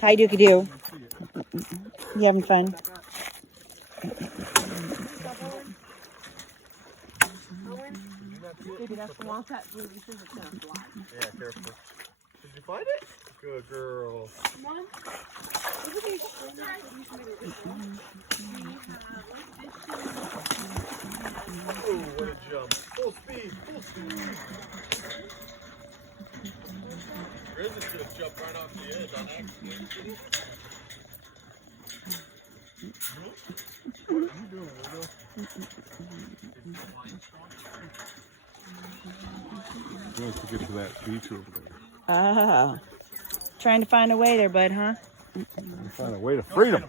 Hi, Dookie Doo. You having fun? Maybe that's the one that really says it's gonna fly. Yeah, careful. Did you find it? Good girl. Come on. Look at these streamers that you can make this one. Oh, what a jump. Full speed, full speed. Grizzly's gonna jump right off the edge on accident. What are you doing, Widow? He wants to get to that beach over there. Ah. Trying to find a way there, bud, huh? Find a way to freedom.